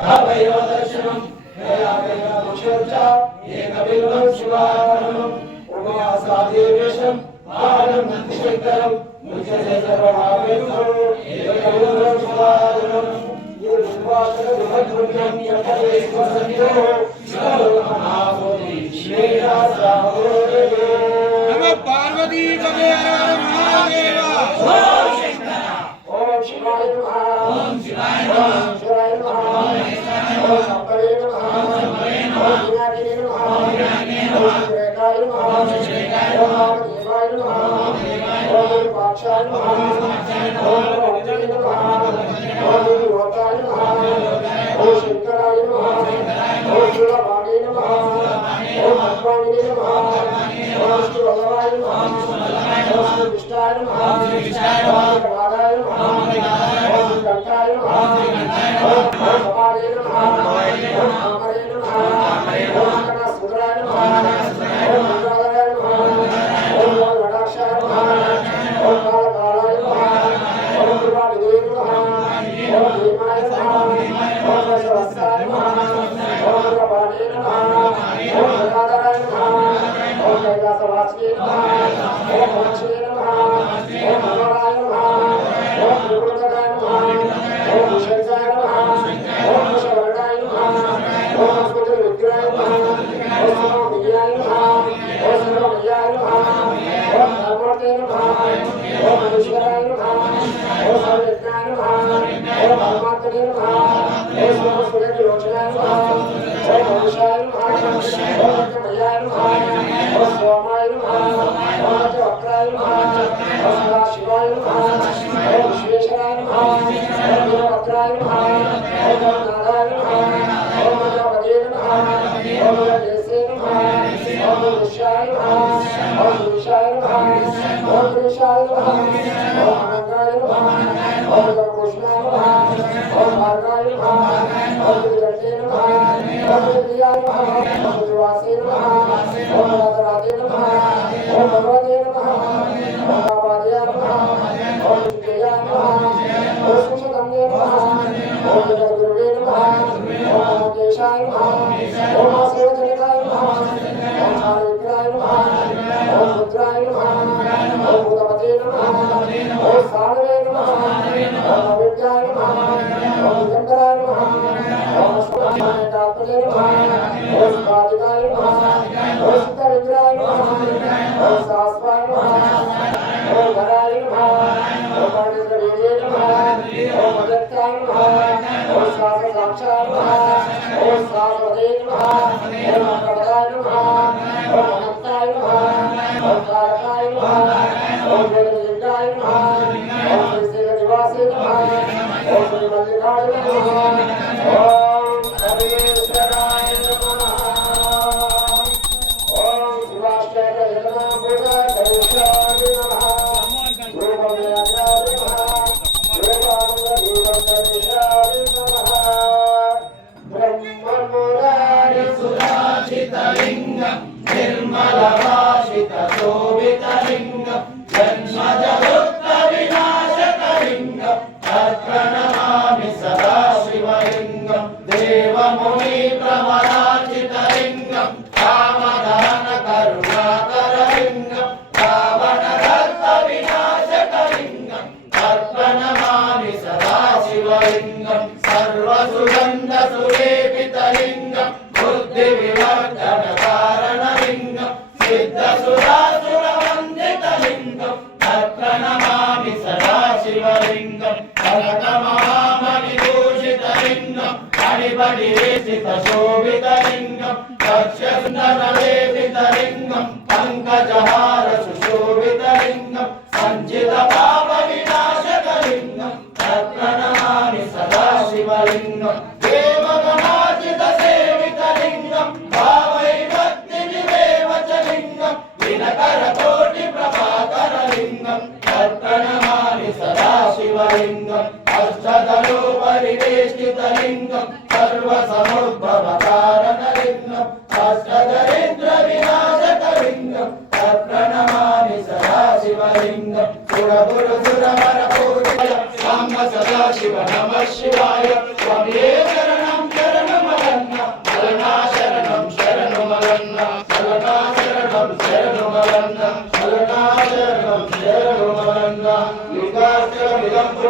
दर्शनम् एकबिल्वं शिवानम् उमासादेवेशम् आनम् नन्दिशङ्करम् मुच्यते सर्वभावेषु एकबिल्वं शिवानम् युष्माशकविभद्रुण्यं यतते स्वसन्यो शिवलोकमहाभूति श्रीरासाहोदेवे नमः पार्वती पते महादेव ओम शंकर ओम शिवाय नमः ओम शिवाय नमः ओम शिवाय नमः ओम शंकरे नमः ओम विनायके नमः ओम श्रीकाय नमः ओम श्रीकाय नमः देवाय नमः ओम पाक्षाय नमः ओम भक्ताय नमः ओम योगाय नमः ओम शंकराय नमः ओम शिवाय नमः ओम भगवाने नमः ओम शिवल्लभाय नमः ओम विष्णाय नमः ओम राधाय नमः ओम कंठाय नमः ओम भवाने नमः ओम अमरे नमः ओम कनसुराय नमः ओम मंगलाय नमः ओम वडाक्षाय नमः ओम कालकालाय नमः ओम विवादिने नमः ओम भीमाय नमः ओम सहस्राय नमः ओम रवाणे नमः ओम गदाधराय नमः ओम कैलासवासिने नमः ओम मोक्षे नमः ओम मनोराय नमः ओम त्रिपुरधराय नमः ओम विशेषाय नमः ओम विषवर्णाय नमः ओम अस्मद्विग्रहाय नमः ओम सर्वमयाय नमः ओम सर्वमयाय नमः ओम धर्मवर्ते नमः ओम मनुष्यराय नमः ओम सर्वज्ञाय नमः ओम परमात्मने नमः ओम सर्वस्वरूपलोचनाय नमः ओम मनुष्याय नमः ओम ज्ञानाय नमः ओम स्वामाय नमः ओम चक्राय नमः ओम सदाशिवाय नमः ओम विश्वेश्वराय नमः ओम वीरभद्राय नमः ओम नारायणाय नमः ओम प्रजापते नमः ओम देसे नमः ओम ऋषाय नमः ओम ऋषाय नमः ओम ऋषाय नमः ओम अनंगाय नमः ओम कृष्णाय नमः ओम भार्गाय नमः ओम विरते नमः ओम प्रियाय नमः ओम दिवासे नमः ओम राधराधे नमः ओम भगवते नमः ओम पार्याय नमः ओम विजयाय नमः ओम सुषदम्ये नमः ओम जगद्गुरुवे नमः ओम केशाय नमः ओम सेवजनकाय नमः ओम सारविग्राय नमः ओम रुद्राय नमः ओम भूतपते नमः ओम सारवे नमः ओम अविद्याय नमः ओम चंद्राय नमः ओम स्वामिनाथपते नमः ओम स्वादिकाय नमः ओम सिद्धविग्रहाय नमः ओम शास्त्राय नमः ओम धराय नमः ओम पाण्डितवीर्ये नमः ओम अगत्याय नमः ओम शास्त्रसाक्षाय नमः ओम शास्त्रपते नमः ओम अकबराय नमः ओम अनंताय नमः ओम कारकाय नमः ओम जगद्विजयाय नमः ओम श्रीनिवासे नमः ओम श्रीमल्लिकाय नमः ओम सर्वेश्वराय नमः ओम शिवाष्टकाय नमः भूतकरेश्वराय नमः रूपमेयाय नमः रूपानुगीतकरेश्वराय नमः ब्रह्ममुरारि सुराचितलिङ्गं निर्मलभाषितशोभितलिङ्गं जन्मजगुत्तविनाशकलिङ्गं तत्प्रणमामि सदा शिवलिङ्गं देवमुनिप्रवराचितलिङ्गं कामदहनकरुणाकरलिङ्गं रावणरक्तविनाशकलिङ्गं तत्प्रणमामि सदा शिवलिङ्गं सर्वसुगन्धसुलेपितलिङ्गं बुद्धिविवर्धनकारणलिङ्गं सिद्धसुरासुरवन्दितलिङ्गं तत्प्रणमामि सदा शिवलिङ्गं कनकमहामणिभूषितलिङ्गं मणिपरिवेशितशोभितलिङ्गं दक्षसुन्दरलेपितलिङ्गं पङ्कजहारसुशोभितलिङ्गं सञ्चितपापविनाशकलिङ्गं तत्प्रणमामि सदा शिवलिङ्गं देवगणार्चितसेवितलिङ्गं भावै भक्तिविवेव च लिङ्गं दिनकरकोटिप्रभाकरलिङ्गं तत्प्रणमामि सदा शिवलिङ्गं अष्टदलोपरिवेष्टितलिङ्गं सर्वसमुद्भवकारणलिङ्गं अष्टदरिद्रविनाशकलिङ्गं तत्प्रणमामि सदा शिवलिङ्गं सुरगुरुसुरवरपूज्य साम्ब सदा शिव नमः शिवाय त्वमेव शरणं